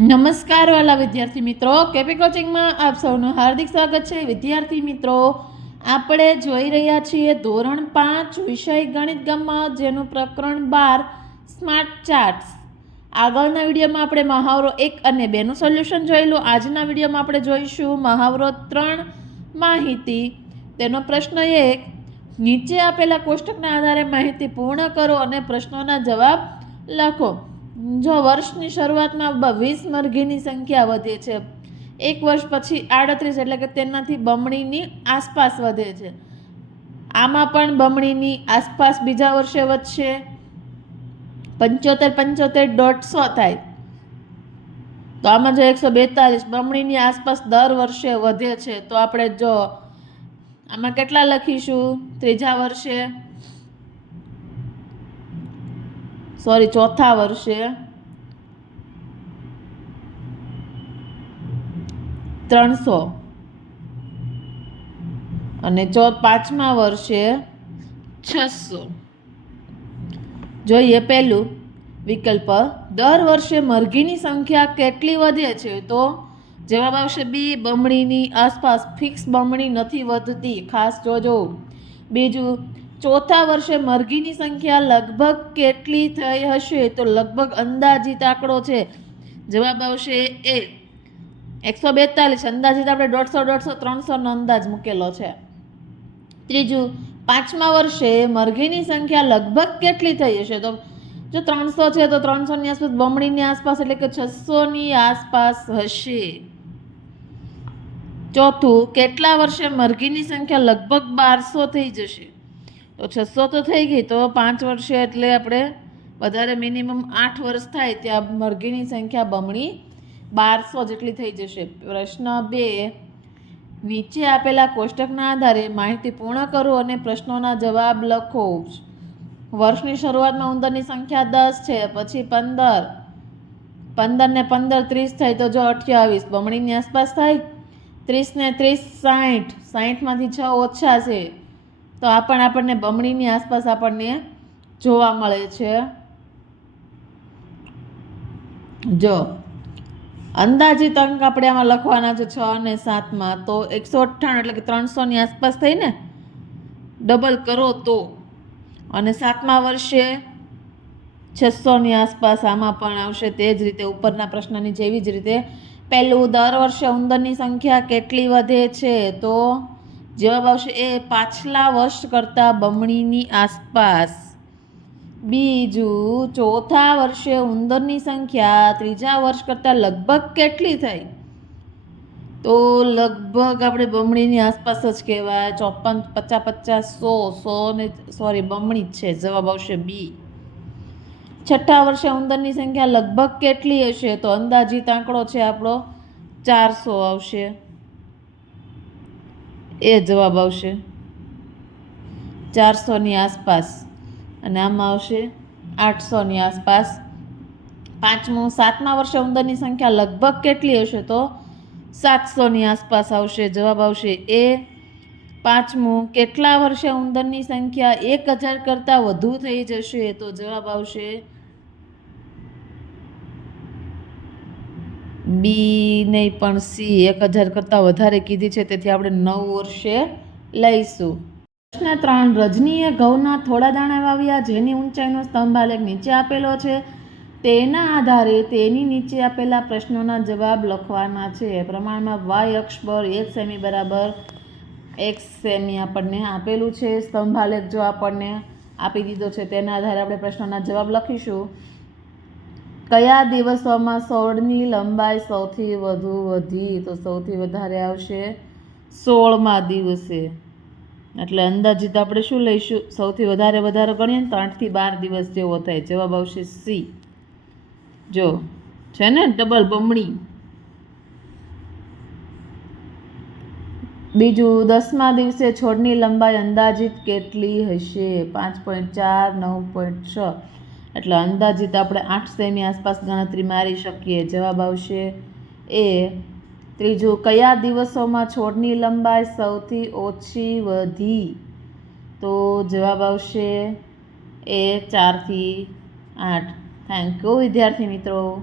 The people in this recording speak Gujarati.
નમસ્કાર વાલા વિદ્યાર્થી મિત્રો. કેપી કોચિંગમાં આપ સૌનું હાર્દિક સ્વાગત છે. વિદ્યાર્થી મિત્રો, આપણે જોઈ રહ્યા છીએ ધોરણ પાંચ વિષય ગણિત ગમત, જેનું પ્રકરણ બાર, સ્માર્ટ ચાર્ટ્સ. આગળના વિડીયોમાં આપણે મહાવરો એક અને બેનું સોલ્યુશન જોયેલું. આજના વિડીયોમાં આપણે જોઈશું મહાવરો ત્રણ, માહિતી. તેનો પ્રશ્ન એક, નીચે આપેલા કોષ્ટકના આધારે માહિતી પૂર્ણ કરો અને પ્રશ્નોના જવાબ લખો. જો વર્ષની શરૂઆતમાં વીસ મરઘીની સંખ્યા વધે છે, એક વર્ષ પછી આડત્રીસ એટલે કે તેનાથી બમણીની આસપાસ વધે છે. આમાં પણ બમણીની આસપાસ બીજા વર્ષે વધશે. પંચોતેર પંચોતેર દોઢસો થાય. તો આમાં જો એકસો બેતાલીસ બમણીની આસપાસ દર વર્ષે વધે છે, તો આપણે જો આમાં કેટલા લખીશું? ત્રીજા વર્ષે સોરી, ચોથા વર્ષે ત્રણસો. અને ચો, પાંચમા વર્ષે છસો. જોઈએ પહેલું વિકલ્પ. દર વર્ષે મરઘીની સંખ્યા કેટલી વધે છે? તો જવાબ આવશે બી, બમણીની આસપાસ ફિક્સ બમણી નથી વધતી. ખાસ જોજો. બીજું ચોથા વર્ષે મરઘીની સંખ્યા લગભગ કેટલી થઈ હશે? તો લગભગ અંદાજિત આંકડો છે. જવાબ આવશે એ. એકસો બેતાલીસ. અંદાજિત આપણે દોઢસો દોઢસો ત્રણસોનો અંદાજ મૂકેલો છે. ત્રીજું, પાંચમા વર્ષે મરઘીની સંખ્યા લગભગ કેટલી થઈ હશે? તો જો ત્રણસો છે, તો ત્રણસોની આસપાસ, બમણીની આસપાસ એટલે કે છસોની આસપાસ હશે. ચોથું, કેટલા વર્ષે મરઘીની સંખ્યા લગભગ બારસો થઈ જશે? તો છસો તો થઈ ગઈ, તો પાંચ વર્ષે એટલે આપણે વધારે મિનિમમ આઠ વર્ષ થાય ત્યાં મરઘીની સંખ્યા બમણી બારસો જેટલી થઈ જશે. પ્રશ્ન બે, નીચે આપેલા કોષ્ટકના આધારે માહિતી પૂર્ણ કરો અને પ્રશ્નોના જવાબ લખો. વર્ષની શરૂઆતમાં ઉંદરની સંખ્યા દસ છે, પછી પંદર. પંદર ને પંદર ત્રીસ થાય તો જો અઠ્યાવીસ, બમણીની આસપાસ થાય ત્રીસ ને ત્રીસ સાઠ સાઠમાંથી છ ઓછા છે. તો આ પણ આપણને બમણીની આસપાસ આપણને જોવા મળે છે. જો, અંદાજિત અંક આપણે આમાં લખવાના છે છ અને સાતમાં તો એકસો અઠ્ઠાણું એટલે કે ત્રણસોની આસપાસ થઈને ડબલ કરો તો. અને સાતમા વર્ષે છસોની આસપાસ આમાં પણ આવશે તે જ રીતે ઉપરના પ્રશ્નની જેવી જ રીતે. પહેલું દર વર્ષે ઉંદરની સંખ્યા કેટલી વધે છે? તો જવાબ આવશે એ પાછલા વર્ષ કરતાં બમણીની આસપાસ. બીજું, ચોથા વર્ષે ઉંદરની સંખ્યા ત્રીજા વર્ષ કરતાં લગભગ કેટલી થઈ? તો લગભગ આપણે બમણીની આસપાસ જ કહેવાય. ચોપન, પચાસ પચાસ, સો સો ને સોરી બમણી જ છે. જવાબ આવશે બી. છઠ્ઠા વર્ષે ઉંદરની સંખ્યા લગભગ કેટલી હશે? તો અંદાજિત આંકડો છે આપણો ચારસો આવશે. એ જવાબ આવશે ચારસોની આસપાસ. અને આમાં આવશે આઠસોની આસપાસ. પાંચમું, સાતમા વર્ષે ઉંદરની સંખ્યા લગભગ કેટલી હશે તો? સાતસોની આસપાસ આવશે, જવાબ આવશે એ પાંચમું. કેટલા વર્ષે ઉંદરની સંખ્યા એક હજાર કરતાં વધુ થઈ જશે તો જવાબ આવશે બી નહીં પણ સી એક હજાર કરતાં વધારે કીધી છે. તેથી આપણે નવ વર્ષે લઈશું. પ્રશ્ન ત્રણ, રજનીએ ઘઉંના થોડા દાણા વાવ્યા જેની ઊંચાઈનો સ્તંભાલેખ નીચે આપેલો છે. તેના આધારે તેની નીચે આપેલા પ્રશ્નોના જવાબ લખવાના છે. પ્રમાણમાં વાય અક્ષ પર એક સેમી બરાબર એક સેમી આપણને આપેલું છે. સ્તંભાલેખ જો આપણને આપી દીધો છે, તેના આધારે આપણે પ્રશ્નોના જવાબ લખીશું. કયા દિવસોમાં સોળની લંબાઈ સૌથી વધુ વધી? તો સૌથી વધારે આવશે સોળમાં દિવસે. એટલે અંદાજિત આપણે શું લઈશું? સૌથી વધારે વધારે ગણીએ ને તો આઠથી બાર દિવસ જેવો થાય. જવાબ આવશે સી. જો, છે ને? ડબલ બમણી. બીજું, દસમા દિવસે છોડની લંબાઈ અંદાજિત કેટલી હશે? પાંચ પોઈન્ટ ચાર, નવ પોઈન્ટ છ. એટલે અંદાજિત આપણે આઠ સેમી આસપાસ ગણતરી મારી શકીએ. જવાબ આવશે એ, ત્રીજું, કયા દિવસોમાં છોડની લંબાઈ સૌથી ઓછી વધી? તો જવાબ આવશે એ ચારથી આઠ. થેન્ક યુ વિદ્યાર્થી મિત્રો.